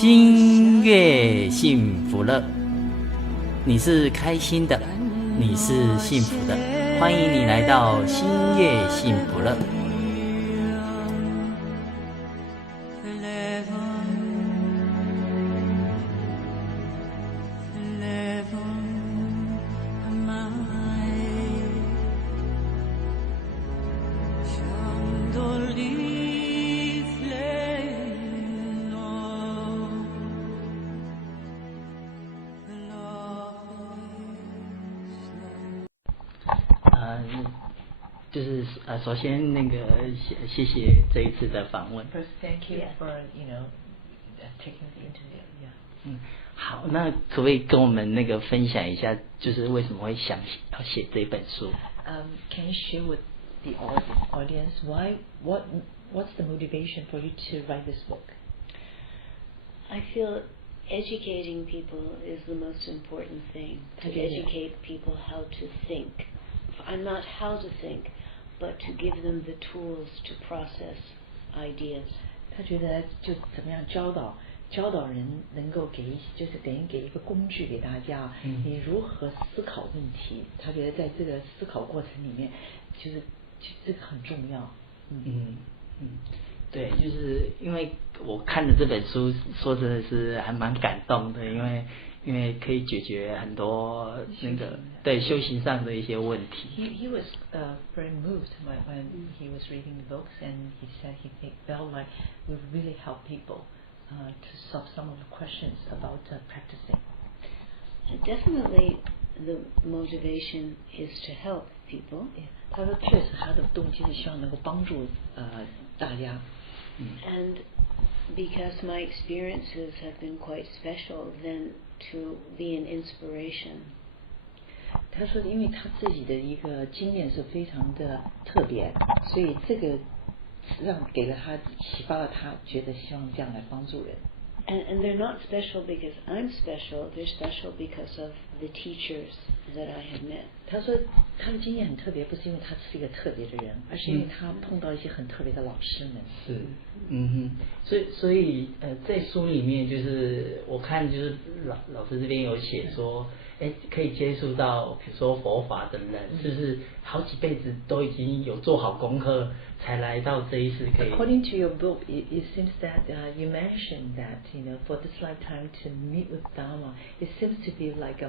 心悦幸福乐，你是开心的，你是幸福的，欢迎你来到心悦幸福乐。首先谢谢这一次的访问。First, thank you for taking the interview. Yeah. 好，那可不可以跟我们分享一下，就是为什么会想要写这本书？Can you share with the audience what's the motivation for you to write this book? I feel educating people is the most important thing. To educate people how to think, and not how to think.But to give them the tools to process ideas. 他觉得就怎么样教导人，能够就是等于给一个工具给大家，你如何思考问题。他觉得在这个思考过程里面，就是这个很重要。对，就是因为我看了这本书，说真的是还蛮感动的，因为可以解决很多对修行上的一些问题。He was very moved when he was reading the books, and he said he felt like we really help people to solve some of the questions about practicing. Definitely, the motivation is to help people. 他说，确实他的动机是希望能够帮助大家。And because my experiences have been quite special, then to be an inspiration. 他说，因为他自己的一个经验是非常的特别，所以这个给了他启发了他，觉得希望这样来帮助人。And they're not special because I'm special. They're special because of the teachers that I have met. 他说他的经验很特别，不是因为他是一个特别的人，而是因为他碰到一些很特别的老师们。是，所以在书里面就是我看就是老师这边有写说，可以接触到比如说佛法的人，是不是好几辈子都已经有做好功课才来到这一世可以。According to your book, it seems that you mentioned that for this lifetime to meet with Dharma, it seems to be like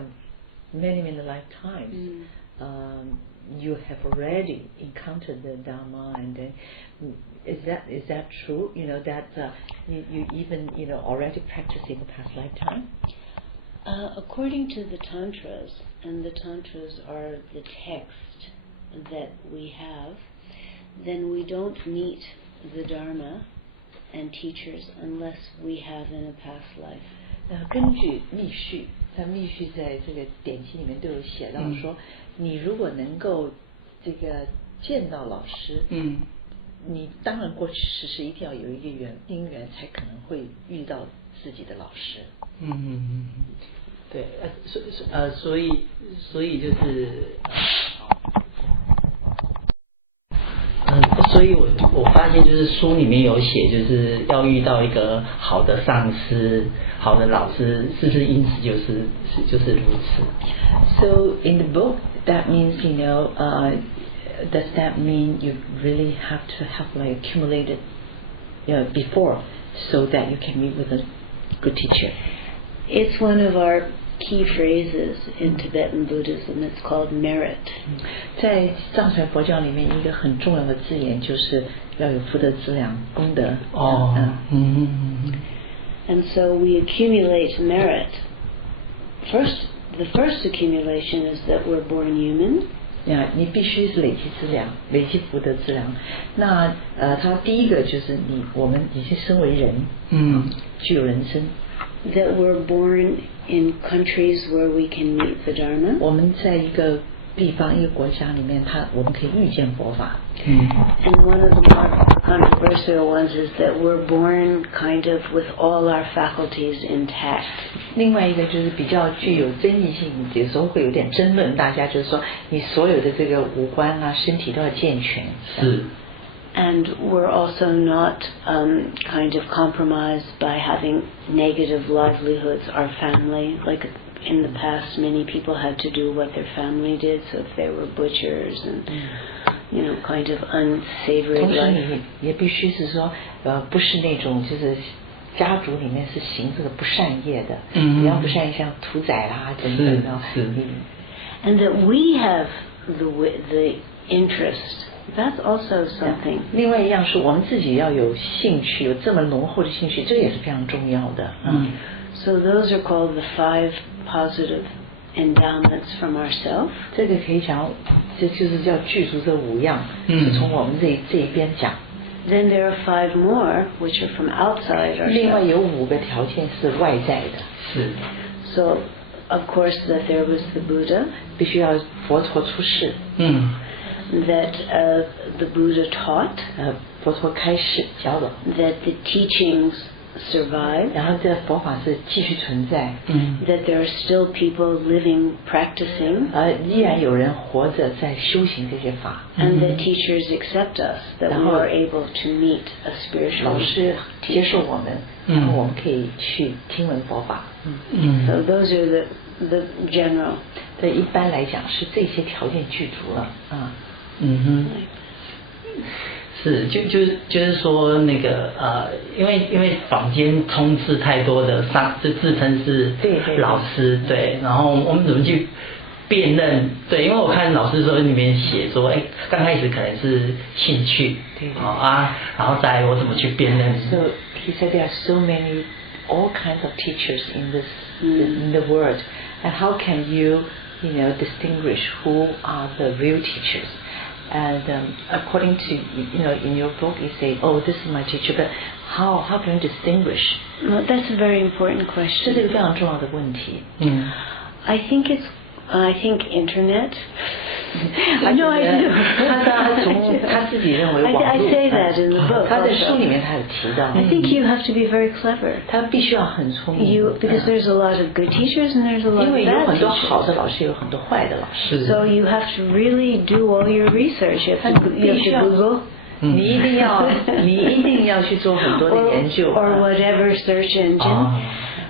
many lifetimes. You have already encountered the Dharma, and is that true? That you even already practiced in the past lifetime. According to the tantras, and the tantras are the text that we have, then we don't meet the Dharma and teachers unless we have in a past life. 根据密续，在密续在这个典籍里面都有写到说，你如果能够见到老师，你当然过去世是一定要有一个因缘，才可能会遇到自己的老师。对，所以就是。所以我发现就是书里面有写，就是要遇到一个好的上师、好的老师，是不是因此就是如此 ？So in the book, that means does that mean you really have to have accumulated before, so that you can meet with a good teacher? It's one of our key phrases in Tibetan Buddhism. It's called merit. 在藏传佛教里面，一个很重要的字眼就是要有福德资粮、功德。And so we accumulate merit. The first accumulation is that we're born human. 你必须是累积资粮，累积福德资粮。那它第一个就是我们已经身为人，具有人生。That we're born in countries where we can meet the Dharma. 我们在一个地方、一个国家里面，我们可以遇见佛法。And one of the more controversial ones is that we're born kind of with all our faculties intact. 另外一个就是比较具有争议性，有时候会有点争论，大家就是说，你所有的这个五官啊、身体都要健全。是。And we're also not kind of compromised by having negative livelihoods. Our family, like in the past, many people had to do what their family did. So if they were butchers and kind of unsavory 同时 life. 你也必须是说，不是那种就是家族里面是行这个不善业的，你要不善业像屠宰啦等等的。And that we have the interest. That's also something. 另外一样是我们自己要有兴趣，有这么浓厚的兴趣，这也是非常重要的。So those are called the 5 positive endowments from ourselves. 这个可以讲，这就是叫具足这5样，是从我们这一边讲。Then there are 5 more which are from outside ourselves. 另外有5个条件是外在的。是。So of course that there was the Buddha. 必须要佛陀出世。That the Buddha taught. 佛陀开示教的。That the teachings survive. 然后这佛法是继续存在。That there are still people living, practicing. 依然有人活着在修行这些法。And the teachers accept us, that we are able to meet a spiritual. 老师接受我们，然后我们可以去听闻佛法。So those are the general. 对，一般来讲是这些条件具足了。是，就是说那个因为坊间充斥太多的就自称是老师，对，然后我们怎么去辨认？对，因为我看老师说里面写说，刚开始可能是兴趣，然后再我怎么去辨认 ？So he said there are so many all kinds of teachers in this in the world, and how can you distinguish who are the real teachers? And according to in your book you say, oh, this is my teacher, but how can you distinguish? Well, that's a very important question. 这是一个非常重要的问题。I think internet. I know I do. 他自己认为网络。I say that in the book. 他在书里面他有提到。I think you have to be very clever. 他必须要很聪明。Because there's a lot of good teachers and there's a lot of bad teachers. 因为有很多好的老师，有很多坏的老师。So you have to really do all your research. You have to Google. 你一定要去做很多的研究。Or whatever search engine.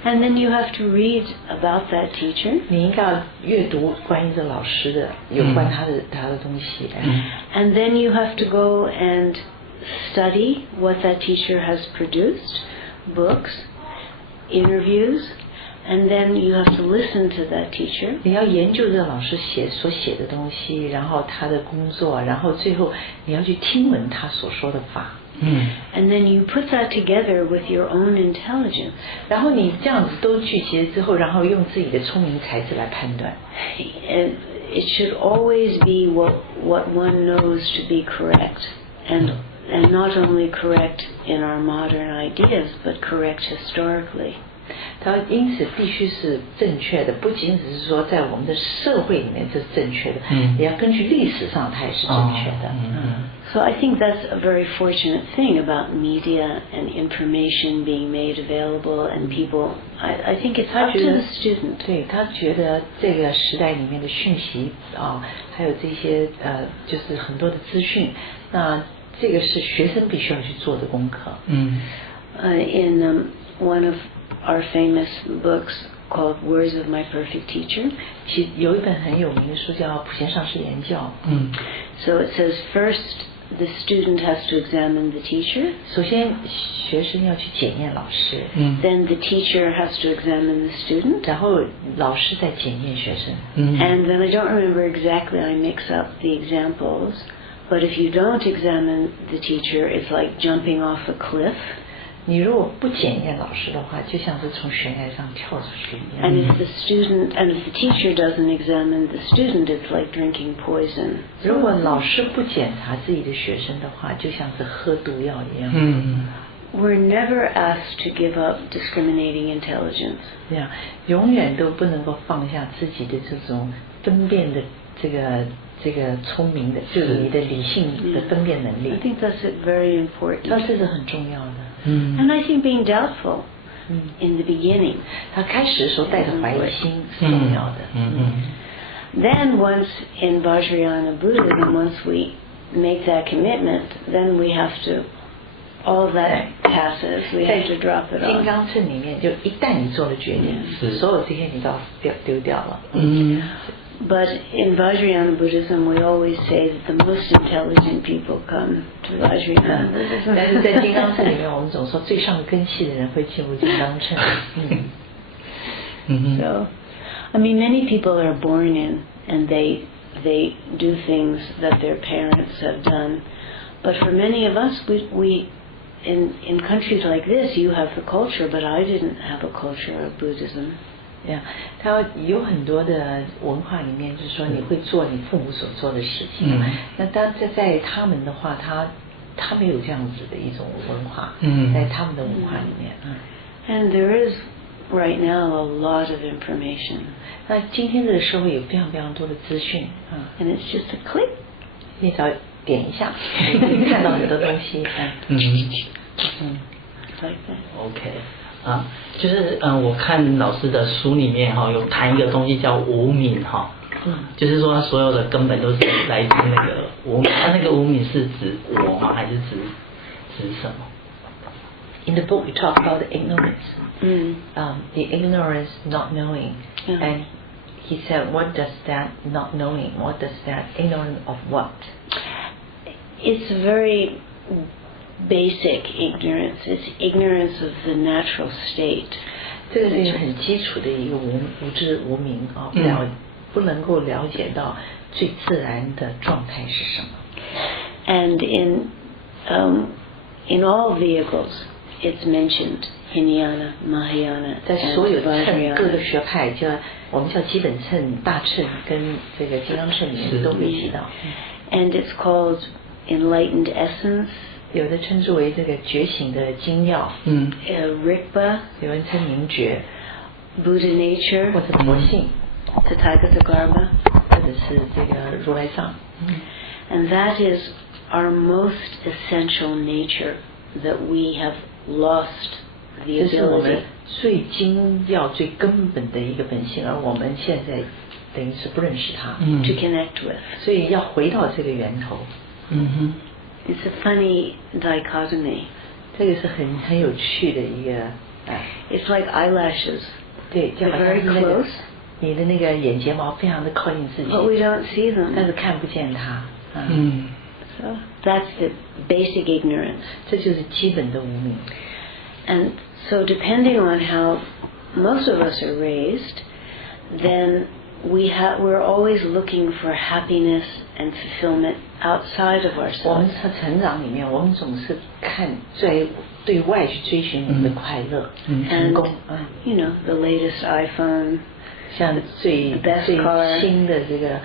And then you have to read about that teacher. 你应该要阅读关于这老师的有关他的东西。And then you have to go and study what that teacher has produced, books, interviews, and then you have to listen to that teacher. 你要研究这个老师所写的东西，然后他的工作，然后最后你要去听闻他所说的法。And then you put that together with your own intelligence. 然后你这样子都聚集之后，然后用自己的聪明才智来判断。It should always be what one knows to be correct, and not only correct in our modern ideas, but correct historically. 它因此必须是正确的，不仅只是说在我们的社会里面这是正确的，也要根据历史上它也是正确的。So I think that's a very fortunate thing about media and information being made available, and people. I think it's up to the student. 对，他觉得这个时代里面的讯息还有这些就是很多的资讯，那这个是学生必须要去做的功课。In one of our famous books called Words of My Perfect Teacher. 有一本很有名的书叫《普贤上师言教》。So it says first the student has to examine the teacher. 首先学生要去检验老师。Then the teacher has to examine the student. 然后老师再检验学生。And then I don't remember exactly, I mix up the examples, but if you don't examine the teacher, it's like jumping off a cliff. 你如果不检验老师的话，就像是从悬崖上跳出去一样。And if the teacher doesn't examine the student, it's like drinking poison. 如果老师不检查自己的学生的话，就像是喝毒药一样。We're never asked to give up discriminating intelligence. 这样，永远都不能够放下自己的这种分辨的这个聪明的，就是你的理性的分辨能力。I think that's very important. 那这是很重要的。And I think being doubtful in the beginning. 他开始的时候带着怀疑心是重要的。Then once in Vajrayana Buddhism, once we make that commitment, then we have to, all of that passes, we have to drop it 金 off. 刚秤里面，就一旦你做了决定，所有这些你都要丢掉了。But in Vajrayana Buddhism, we always say that the most intelligent people come to Vajrayana Buddhism. 但是在金刚秤里面，我们总说最上根器的人会进入金刚秤。So, I mean, many people are born in, and they do things that their parents have done. But for many of us, we in countries like this, you have the culture, but I didn't have a culture of Buddhism. 他有很多的文化里面，就是说你会做你父母所做的事情。那当然在他们的话，他们有这样子的一种文化，在他们的文化里面。And there is right now a lot of information. 那今天这个社会有非常非常多的资讯，and it's just a click. 你只要点一下，看到很多东西。Like that. OK。就是我看老师的书里面有谈一个东西叫无明就是说他所有的根本都是来自那个无明，他那个无明是指我吗？还是指什么 ？In the book, we talk about the ignorance. The ignorance, not knowing, and he said, "What does that not knowing? What does that ignorance of what?" It's very basic ignorance. It's ignorance of the natural state. 这个是一个很基础的一个无知无明不能够了解到最自然的状态是什么。And in all vehicles, it's mentioned Hinayana, Mahayana, 在所有秤各个学派，叫我们叫基本秤、大秤跟这个金刚秤里面都会提到。And it's called enlightened essence. 有的称之为这个觉醒的精要，Rigpa， 有人称明觉 ，Buddha nature， 或者佛性 ，Tathagata-garbha， 或者是这个如来藏。And that is our most essential nature that we have lost the ability. 这是我们最精要、最根本的一个本性，而我们现在等于是不认识它。To connect with. 所以要回到这个源头。It's a funny dichotomy. 这个是很有趣的一个It's like eyelashes. 对，就好像是那个你的那个眼睫毛非常的靠近自己。But we don't see them. 但是看不见它。So that's the basic ignorance. 这就是基本的无明。And so depending on how most of us are raised, then we're always looking for happiness and fulfillment outside of ourselves. 我们在成长里面，我们总是看对外去追寻我们的快乐、成功。You know, the latest iPhone. 像最新的这个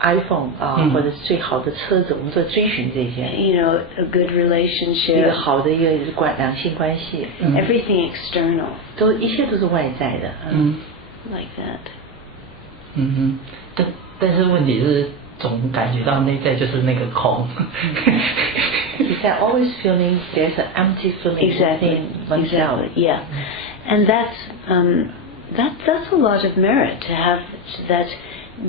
iPhone 或者是最好的车子，我们都追寻这些。You know, a good relationship. 一个好的一个两性关系。Everything external. 一切都是外在的。Like that. 但是问题是总感觉到内在就是那个空。Is that always feeling there's an empty feeling within oneself? Yeah, and that's a lot of merit to have that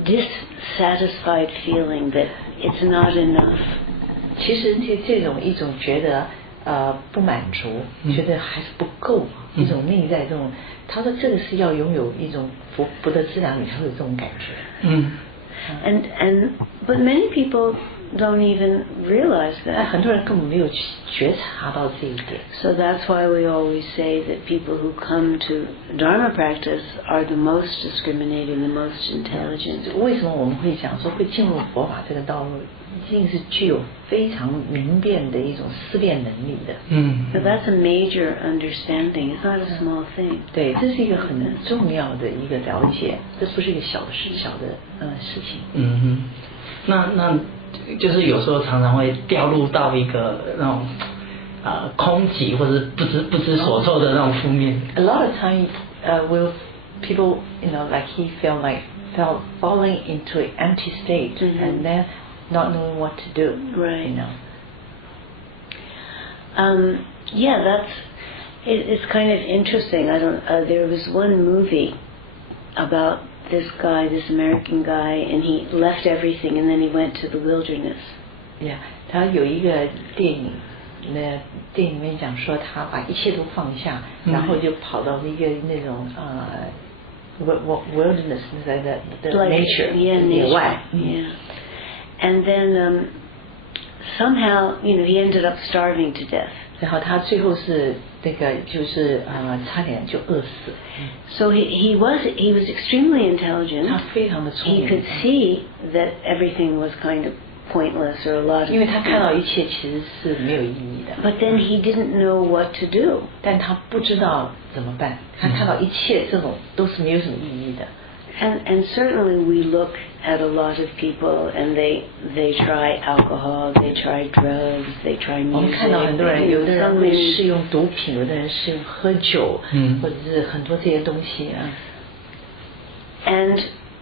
dissatisfied feeling that it's not enough. 其实这种一种觉得不满足，觉得还是不够，一种内在这种。他说这个是要拥有一种福德资粮，你才会有这种感觉。But many people don't even realize that. 很多人根本没有觉察到这一点。So that's why we always say that people who come to Dharma practice are the most discriminating, the most intelligent. 为什么我们会讲说会进入佛法这个道路，一定是具有非常明辨的一种思辨能力的。So that's a major understanding. It's not a small thing. 对，这是一个很重要的一个了解，这不是一个小的事情。那就是有时候常常会掉入到一个那种空寂或者不知所措的那种负面。A lot of time, will people, like he felt falling into an empty state, and then not knowing what to do. Right. Yeah, it's kind of interesting. There was one movie about this American guy, and he left everything, and then he went to the wilderness. 他有一个电影，那电影里面讲说他把一切都放下，然后就跑到一个那种wilderness 在的 nature 野外。And then somehow, he ended up starving to death. 然后他最后是那个就是差点就饿死。So he was extremely intelligent. 他非常的聪明。He could see that everything was kind of pointless or a lot of. 因为他看到一切其实是没有意义的。But then he didn't know what to do. 但他不知道怎么办。他看到一切这种都是没有什么意义的。And certainly we look at a lot of people and they try alcohol, they try drugs, they try music. 我们看到很多人，有的人会试用毒品，有的人试用喝酒，或者是很多这些东西啊。And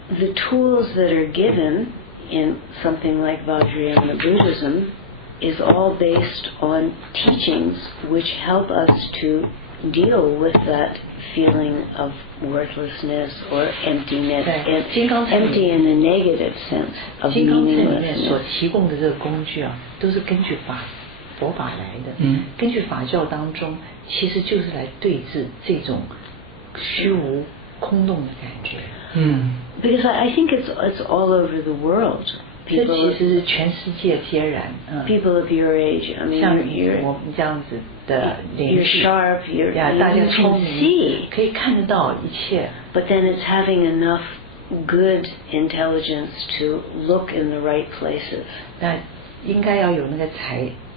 the tools that are given in something like Vajrayana Buddhism is all based on teachings which help us to deal with that feeling of worthlessness or emptiness, empty in a negative sense of meaninglessness. 金刚经里面所提供的这个工具啊，都是根据佛法来的。根据法教当中，其实就是来对治这种虚无空洞的感觉。Because I think it's all over the world. 这其实是全世界皆然。People of your age, I mean, 像我们这样子的年纪 you're sharp, you're 大家聪 can 明 see, 可以看得到一切。But then it's having enough good intelligence to look in the right places. 那应该要有那个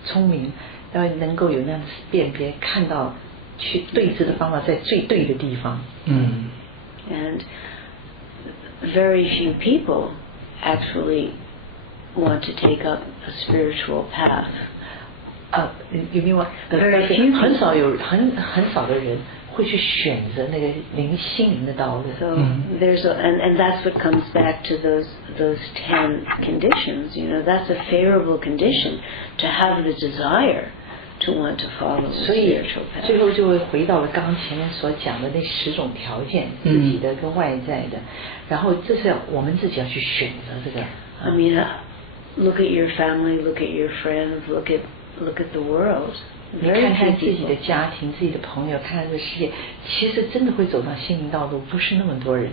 聪明，要能够有那样辨别，看到去对治的方法在最对的地方。And very few people actually want to take up a spiritual path. You mean what? 很少的人会去选择那个心灵的道路。So there's and that's what comes back to those 10 conditions. That's a favorable condition to have the desire to want to follow the spiritual path. 最后就会回到了刚刚前面所讲的那10种条件，自己的跟外在的，然后这是我们自己要去选择这个。I mean, look at your family, look at your friends, look at the world. 你看看自己的家庭、自己的朋友，看看这个世界，其实真的会走到心灵道路，不是那么多人。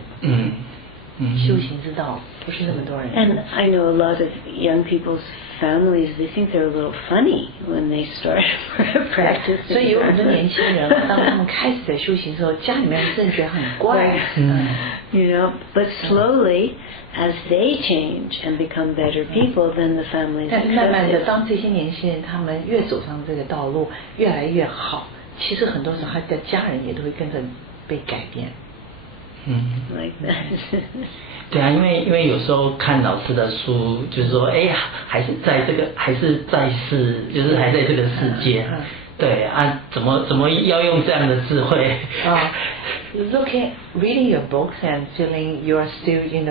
修行之道不是那么多人。And I know a lot of young people's families, they think they're a little funny when they start practicing. 所以有很多年轻人，当他们开始在修行的时候，家里面真的觉得很怪。But slowly, as they change and become better people, then the families. 但慢慢的，当这些年轻人他们越走上这个道路，越来越好，其实很多时候他的家人也都会跟着被改变。Like that. 对啊，因为有时候看老师的书，就是说，哎呀，还是在世，就是还在这个世界。对啊，怎么要用这样的智慧reading your books and feeling you are still, you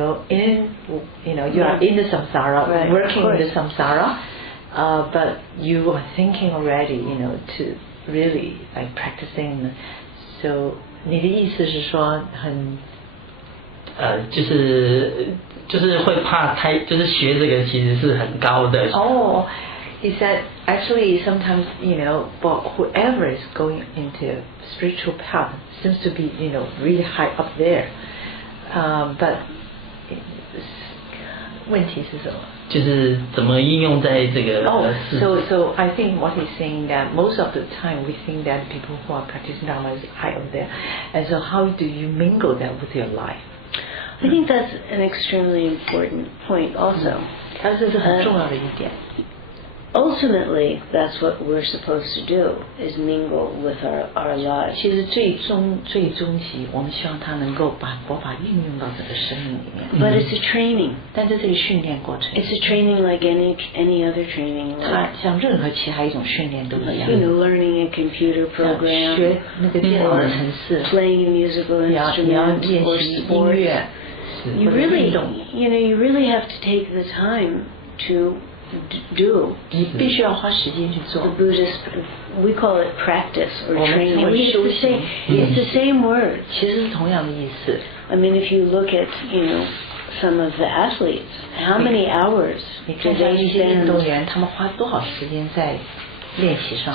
are in the samsara, right, working in the samsara, but you are thinking already, to really like practicing. So 你的意思是说就是会怕就是学这个其实是很高的。He said actually sometimes, but whoever is going into spiritual path seems to be, really high up there. But 问题是什么？就是怎么应用在这个So I think what he's saying that most of the time we think that people who are practicing Dharma is high up there, and so how do you mingle that with your life? I think that's an extremely important point also. 但是这是很重要的一点。Ultimately, that's what we're supposed to do, is mingle with our lives. 其实最终极，我们希望他能够把佛法运用到整个生命里面。But it's a training. 但这是一个训练过程。It's a training like any other training. 它像任何其他一种训练都一样。Learning a computer program. 学那个电脑的程式。Playing a musical instrument or sports. You really have to take the time to do. 你必须要花时间去做。The Buddhist, we call it practice or training. It's the same word. 其实是同样的意思。I mean, if you look at, some of the athletes. How many hours do they spend?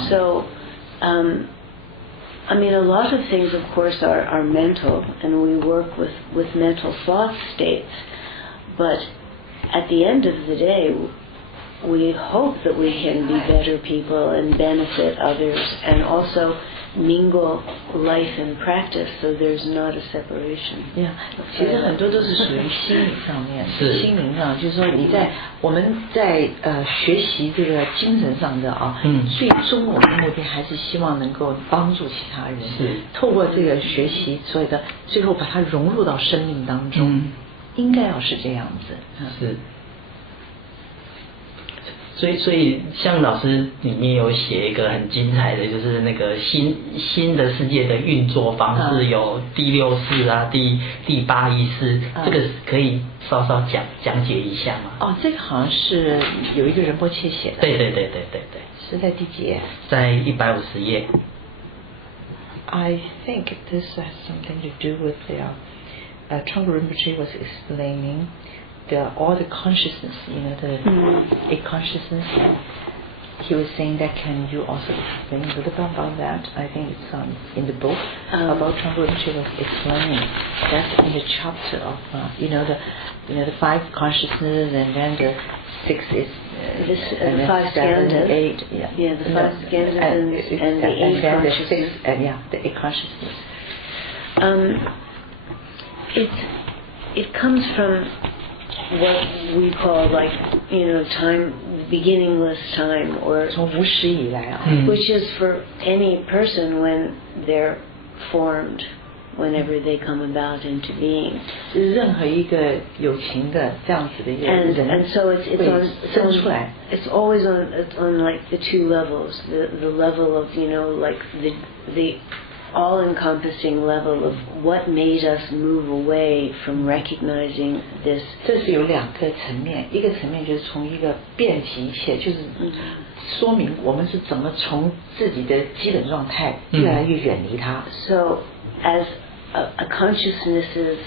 So, I mean, a lot of things, of course, are mental, and we work with mental thought states. But at the end of the day, we hope that we can be better people and benefit others, and also mingle life and practice, so there's not a separation. Yeah, 其实很多都是属于心理上面，心灵上，就是说我们在学习这个精神上的啊，最终我们的目的还是希望能够帮助其他人，透过这个学习，所以的最后把它融入到生命当中，应该要是这样子。是。所以像老师里面有写一个很精彩的，就是那个新的世界的运作方式，有第6式啊，第8意识，这个可以稍稍讲解一下吗？哦，这个好像是有一个仁波切写的。对，是在第几页？在150页。I think this has something to do with the Trungpa Rinpoche was explaining all the consciousness, the a consciousness. He was saying that, can you also explain a little bit about that? I think it's in the book about Trungpa Rinpoche was explaining. That's in the chapter of the 5 consciousness, and then the 6 is the 5 skandhas. 8, yeah, the 5 skandhas and the 8 consciousness. The 8 consciousness. It comes from what we call, like, time, beginningless time, or 从无始以来啊， which is for any person when they're formed, whenever they come about into being. 就是任何一个有情的这样子的一个人 and so it's 生出来。 It's always on like the 2 levels, the level of like the all-encompassing level of what made us move away from recognizing this. 这是有2个层面，一个层面就是从一个遍及一切，就是说明我们是怎么从自己的基本状态越来越远离它。So, as a consciousness's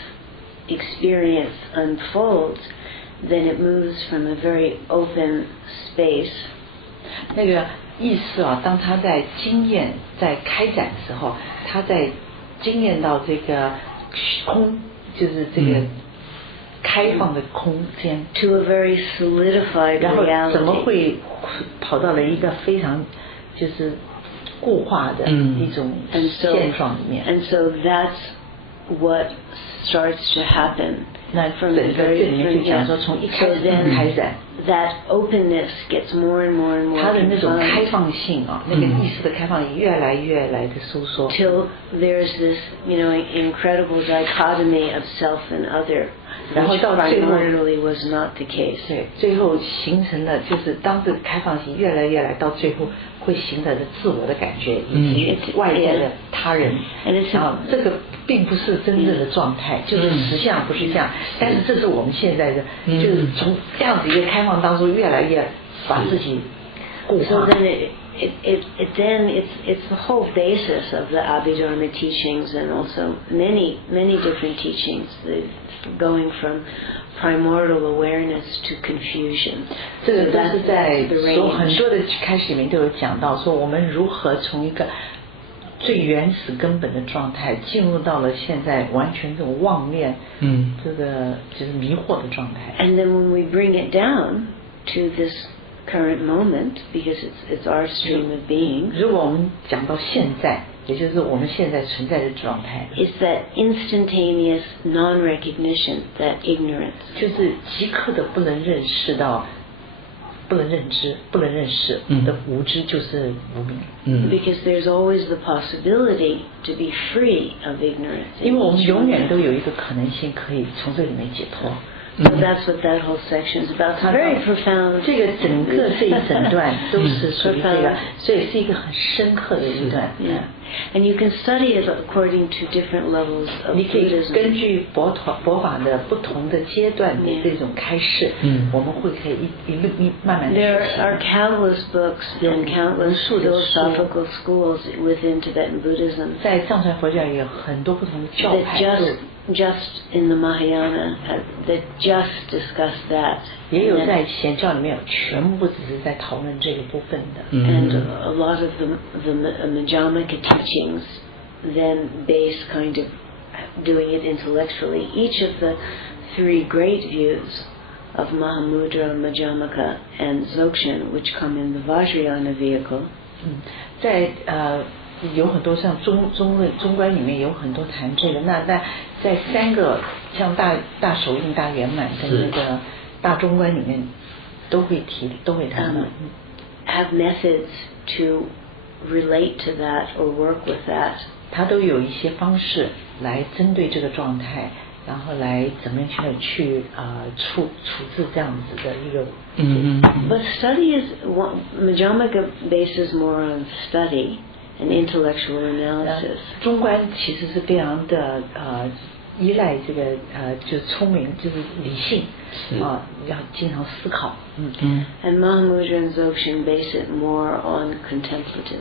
experience unfolds, then it moves from a very open space. 那个意识啊，当他在经验在开展的时候，他在经验到这个空，就是这个开放的空间 to a very solidified reality. 然后怎么会跑到了一个非常就是固化的一种现状里面 and so that's what starts to happen. 那整个这里面就讲说，从一开始开展 that openness gets more and more and more 它的那种开放性啊，那个意识的开放性越来越来的收缩 till there's this incredible dichotomy of self and other, 然后到最后 primarily was not the case. 对，最后形成了就是当这个开放性越来越来到最后会形成的自我的感觉以及外在的他人，然后这个并不是真正的状态，就是实相不是这样，但是这是我们现在的就是从这样子一个开放当中越来越把自己固化。 So then it's the whole basis of the Abhidharma teachings, and also many different teachings, going from primordial awareness to confusion. 这个都是在很多的开始里面都有讲到，说我们如何从一个最原始根本的状态进入到了现在完全这种妄念，这个就是迷惑的状态。 And then when we bring it down to this current moment, because it's our stream of being, 如果我们讲到现在，也就是我们现在存在的状态， it's that instantaneous non-recognition, that ignorance. 就是即刻的不能认识到，不能认知，不能认识的无知就是无明。 Because there's always the possibility to be free of ignorance. 因为我们永远都有一个可能性可以从这里面解脱。 So that's what that whole section is about. It's very profound. 这个整个这一整段都是属于这个，所以是一个很深刻的一段。 And you can study it according to different levels of 你可以 Buddhism. 根据佛法的不同的阶段的这种开示，我们会可以一慢慢的学 There 习。 are countless books and countless philosophical schools within Tibetan Buddhism 在藏传佛教也有很多不同的教派， just in the Mahayana that just discuss that. 也有在显教里面全部只是在讨论这个部分的。And a lot of the Madhyamaka teachings then base kind of doing it intellectually. Each of the three great views of Mahamudra, Madhyamaka, and Dzogchen, which come in the Vajrayana vehicle. 在有很多像中观里面有很多谈这个，那在三个像大手印、大圆满跟那个大中观里面都会谈的。Have methods to relate to that or work with that. 它都有一些方式来针对这个状态，然后来怎么样去处置这样子的一个。But study is Madhyamaka bases more on study and intellectual analysis. 中观其实是非常的依赖这个就是聪明，就是理性要经常思考。And Mahamudra and Dzogchen base it more on contemplative.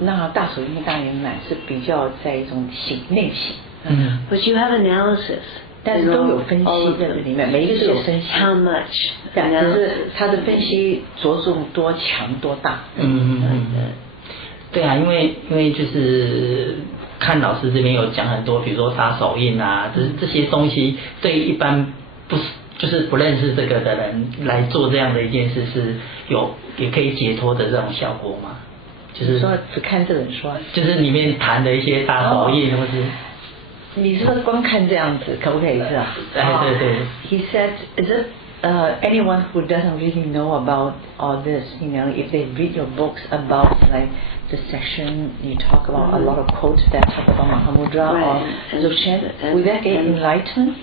那大手印大圆满是比较在一种内省。But you have analysis. 但是都有分析在这里面，每一个都有分析。How much？ 只是他的分析着重多强多大。对啊，因为就是看老师这边有讲很多，比如说大手印啊，这些东西对一般就是不认识这个的人来做这样的一件事是也可以解脱的这种效果吗？就是说只看这本书，就是里面谈的一些大手印或是。你是不是光看这样子可不可以是吧？对。He said, is it anyone who doesn't really know about all this, if they read your books about like the section you talk about a lot of quotes that talk about Mahamudra or Dzogchen, will that get enlightenment?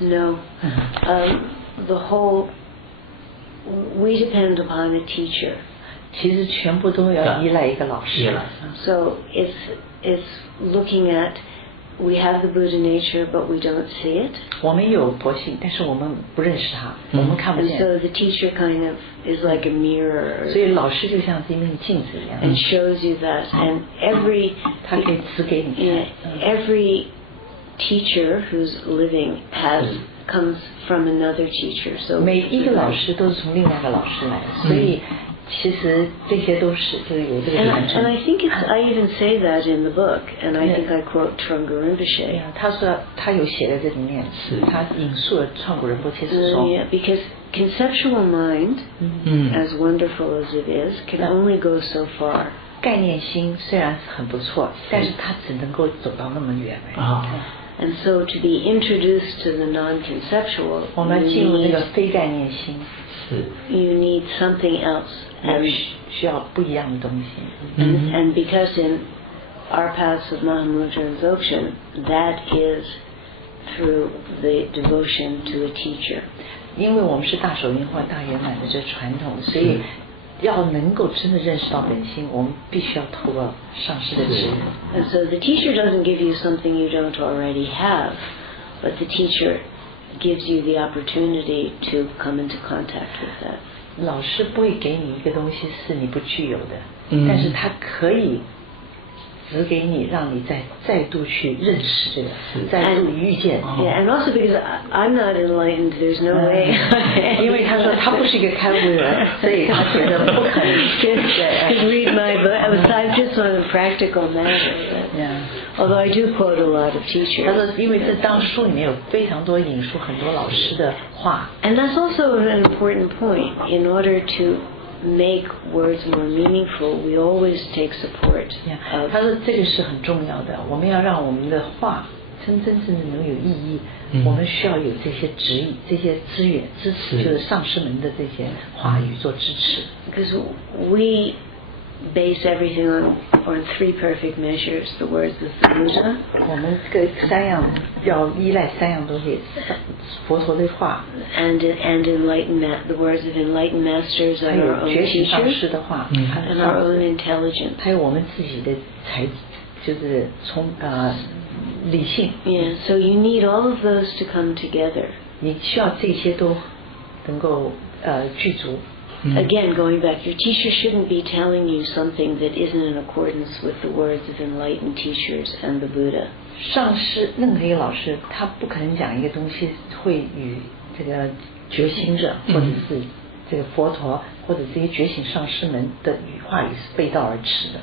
No. The whole, we depend upon a teacher. 其实全部都要依赖一个老师。So it's looking at, we have the Buddha nature, but we don't see it. 我们有佛性，但是我们不认识它，我们看不见。And so the teacher kind of is like a mirror. 所以老师就像是一面镜子一样。And shows you that, and他可以指给你看。Every teacher who's living comes from another teacher. So 每一个老师都是从另外一个老师来，所以。其实这些都是就是有这个传承。And I think I even say that in the book, and I think I quote Trungpa Rinpoche. 他说他有写在这里面，他引述了创古仁波切所说。Because conceptual mind, as wonderful as it is, can only go so far. 概念心虽然很不错，但是它只能够走到那么远。And so to be introduced to the non-conceptual, 我们进入那个非概念心。You need something else. 需要不一样的东西。And because in our paths of Mahamudra and Dzogchen, that is through the devotion to a teacher. 因为我们是大手印或大圆满的这传统，所以要能够真的认识到本心，我们必须要透过上师的指引。And so the teacher doesn't give you something you don't already have, but the teacher gives you the opportunity to come into contact with that. 老师不会给你一个东西是你不具有的，但是他可以指给你，让你再度去认识这个，再度遇见。Yeah, and also because I'm not enlightened, there's no way. 因为他说他不是一个开悟的人，所以他觉得不可能。Just read my book. Besides, just on a practical matter. Yeah. Although I do quote a lot of teachers. 他说，因为这当书里面有非常多引述很多老师的话。And that's also an important point. In order to make words more meaningful, we always take support. 他说这个是很重要的，我们要让我们的话真正能有意义，我们需要有这些指引、这些资源支持，就是上师们的这些话语做支持。Because we base everything on three perfect measures: the words of the Buddha. 我们这个三样要依赖三样东西，佛陀的话 and enlightenment, the words of enlightened masters and our own 觉醒上 teachers 师的话 and our own intelligence. 还有我们自己的就是从理性。Yeah, so you need all of those to come together. 你需要这些都能够具足。Again, going back, your teacher shouldn't be telling you something that isn't in accordance with the words of enlightened teachers and the Buddha. 上师任何一个老师，他不可能讲一个东西会与这个觉醒者或者是这个佛陀或者这些觉醒上师们的话语是背道而驰的。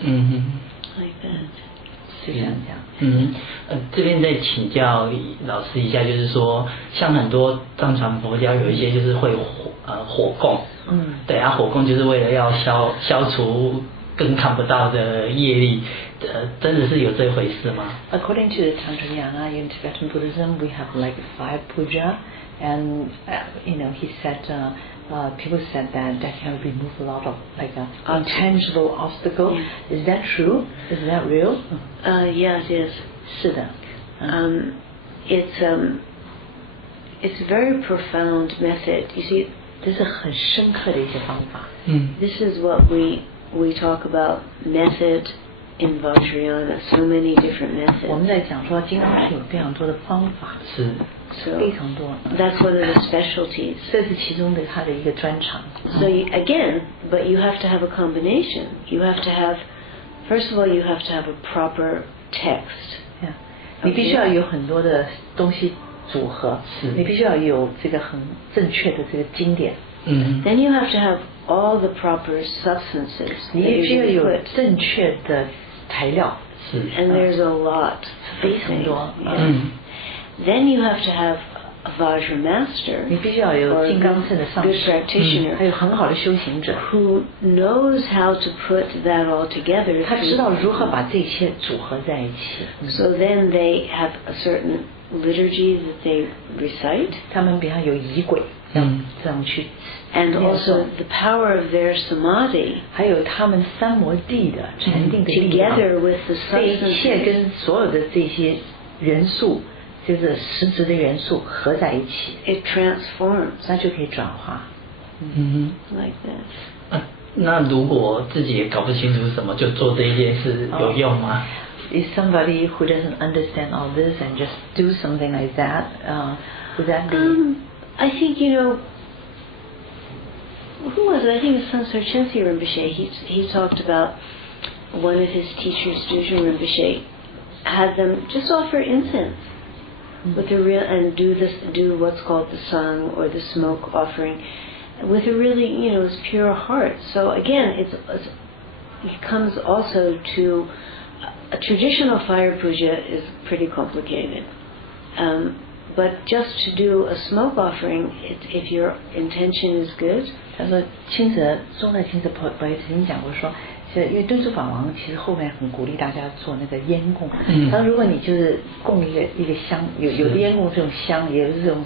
Like that. 是这样讲。这边再请教老师一下，就是说，像很多藏传佛教有一些就是会火供，对啊，火供就是为了要消除更看不到的业力，真的是有这回事吗 According to the Tantrayana in Tibetan Buddhism, we have like fire puja, and he said. People said that can remove a lot of like intangible obstacle. Is that true? Is that real? Yes, yes. 是的。It's a very profound method. You see, 这是很深刻的一些方法。This is what we talk about method in Vajrayana. So many different methods. 我们在讲说金刚是有非常多的方法。是。非常多。That's one of the specialties. 这是其中的它的一个专长。So but you have to have a combination. You have to have, first of all, you have to have a proper text. 你必须要有很多的东西组合，你必须要有这个很正确的这个经典。Then you have to have all the proper substances. 你必须要有正确的材料。And there's a lot. 非常多。Then you have to have a Vajra master, 你必须要有金刚乘的上师， good practitioner, 还有很好的修行者 who knows how to put that all together. 他知道如何把这些组合在一起。So then they have a certain liturgy that they recite. 他们比较有仪轨，这样去。And also the power of their samadhi. 还有他们三摩地的禅定的力量。Together with the 这一切 substances. 跟所有的这些元素。就是实质的元素合在一起 ，it transforms， 那就可以转化。like that。那如果自己也搞不清楚什么，就做这一件事有用吗 ？Is somebody who doesn't understand all this and just do something like that? Would that be? I think who was it? I think it's Sansar Chensi Rinpoche. He talked about one of his teachers, Dujun Rinpoche, had them just offer incense. With a real and do what's called the sung or the smoke offering, with a really this pure heart. So again, it comes also to a traditional fire puja is pretty complicated, but just to do a smoke offering, if your intention is good. 他说，中代清泽婆曾经讲过说。因为敦珠法王其实后面很鼓励大家做那个烟供，他说如果你就是供一个香，有烟供这种香，也有这种，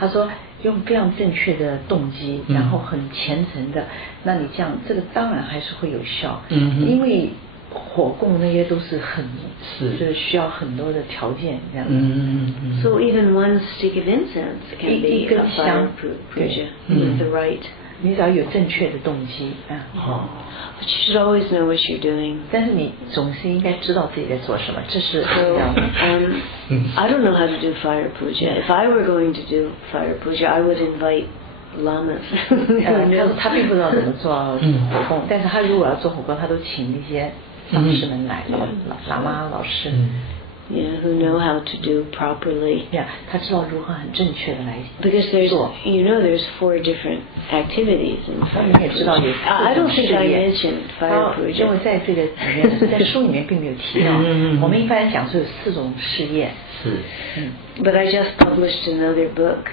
他说用非常正确的动机，然后很虔诚的，那你这样这个当然还是会有效，因为火供那些都是就是需要很多的条件这样。So even one stick of incense can be a fire puja with the right. 你只要有正确的动机But you should always know what you're doing. 但是你总是应该知道自己在做什么，这是 I don't know how to do fire puja. If I were going to do fire puja, I would invite lamas. 他并不知道怎么做火供，但是他如果要做火供，他都请那些上师们来，喇嘛老师。Who know how to do properly. 他知道如何很正确的来做。Because there's 4 different activities in fire puja. I don't think I mentioned fire puja. 因为在这个里面，在书里面并没有提到。我们一般讲说有4种事业。But I just published another book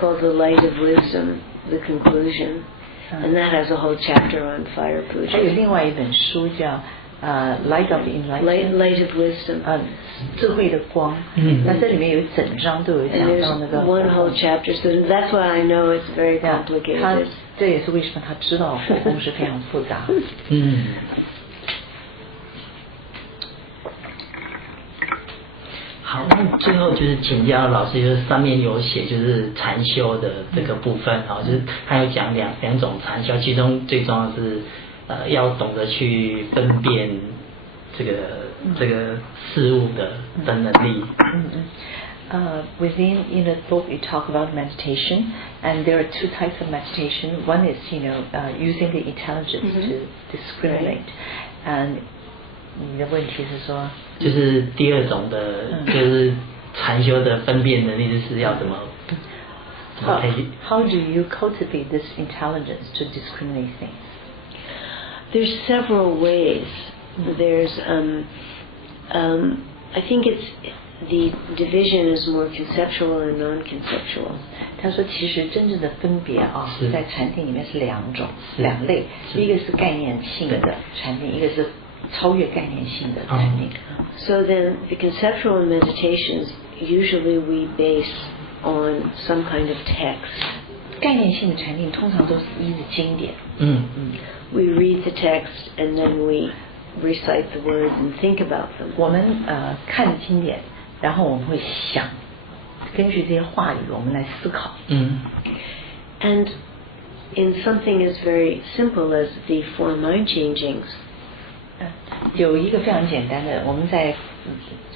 called The Light of Wisdom, The Conclusion, and that has a whole chapter on fire puja. 还有另外一本书叫。Light of Enlightenment, Light of Wisdom， 智慧的光。那这里面有整章都有讲到那个。One whole chapter, so that's why I know it's very complicated. 这也是为什么他知道火供是非常复杂。好，那最后就是请教老师，就是上面有写就是禅修的这个部分，就是他有讲两种禅修，其中最重要的是。要懂得去分辨这个事物的能力。Within the book, you talk about meditation, and there are two types of meditation. One is using the intelligence to discriminate, and 你的问题是说，就是第二种的，就是禅修的分辨能力是要怎么？How do you cultivate this intelligence to discriminate things? There's several ways. There's I think the division is more conceptual and non-conceptual. 他说，其实真正的分别在禅定里面是两类，一个是概念性的禅定，一个是超越概念性的禅定。So then, the conceptual meditations usually we base on some kind of text. 概念性的禅定通常都是依着经典。We read the text and then we recite the words and think about them. 我们看经典，然后我们会想，根据这些话语，我们来思考。And in something as very simple as the 4 mind changings. 有一个非常简单的，我们在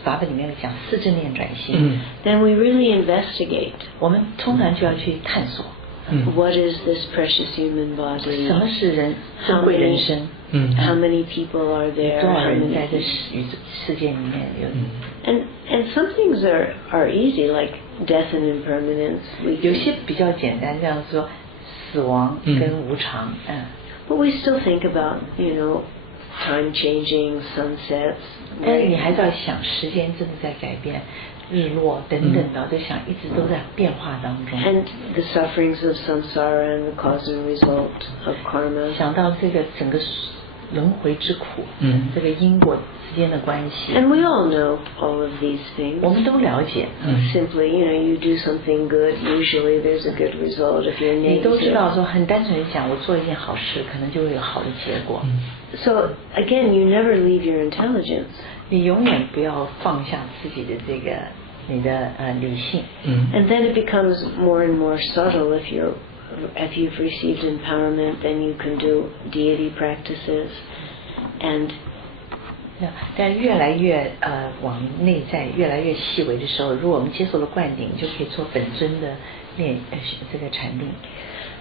法本里面讲4正念转型。Then we really investigate. 我们通常就要去探索。What is this precious human body? 什么是珍贵人生？How many people are there? 多少人在这世界里面有？And some things are easy, like death and impermanence. 有些比较简单，这样说，死亡跟无常。But we still think about, time changing, sunsets. 但是你还是要想，时间真的在改变。日落等等的，都想一直都在变化当中。And the sufferings of samsara and the cause and result of karma. 想到这个整个轮回之苦，这个因果之间的关系。And we all know all of these things. 我们都了解。Simply, you do something good. Usually, there's a good result. If you're negative. 你都知道说，很单纯的讲，我做一件好事，可能就会有好的结果。So again, you never leave your intelligence. 你永远不要放下自己的这个你的理性。And then it becomes more and more subtle. If you've received empowerment, then you can do deity practices. And 但越来越往内在越来越细微的时候，如果我们接受了灌顶，就可以做本尊的这个禅定。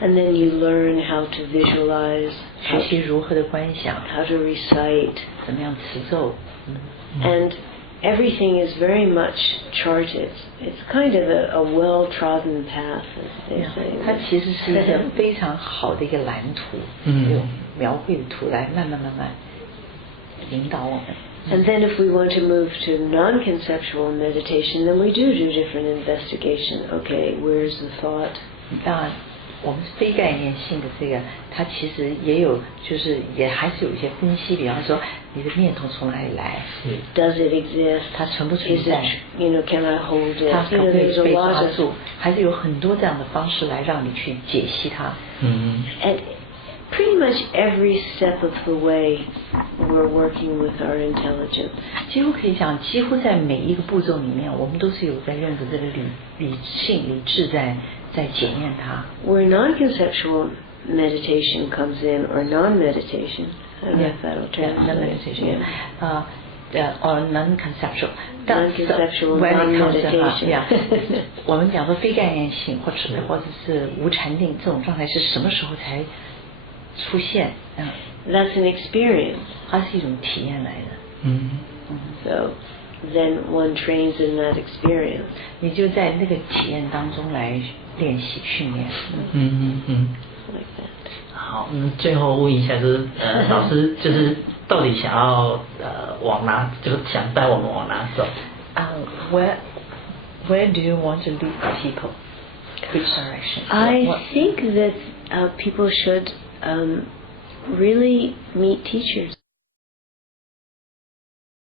And then you learn how to visualize. 学习如何的观想。How to recite. 怎么样持咒。And everything is very much charted. It's kind of a well-trodden path, as they say. 它其实是一个非常好的一个蓝图，有描绘的图来慢慢引导我们。And then if we want to move to non-conceptual meditation, then we do different investigation. Okay, where's the thought? 那我们非概念性的这个，它其实也有，就是也还是有一些分析，比方说你的念头从哪里来 ？Does it exist? 它存不存在？Can I hold it? 它可不可以被抓住？还是有很多这样的方式来让你去解析它。And pretty much every step of the way, we're working with our intelligence. 几乎可以讲，几乎在每一个步骤里面，我们都是有在用着这个理智在检验它。Where non-conceptual meditation comes in, or non-meditation, I don't know if that'll translate. Or non-conceptual. Non-conceptual, non-meditation. 我们讲说非概念性，或者是无禅定这种状态是什么时候才出现？That's an experience. 它是一种体验来的。So then one trains in that experience. 你就在那个体验当中来练习训练。Like that. 好，最后问一下，就是老师就是到底想要往哪，就是想带我们往哪走？Where do you want to lead the people? Which direction? I think that people should really meet teachers.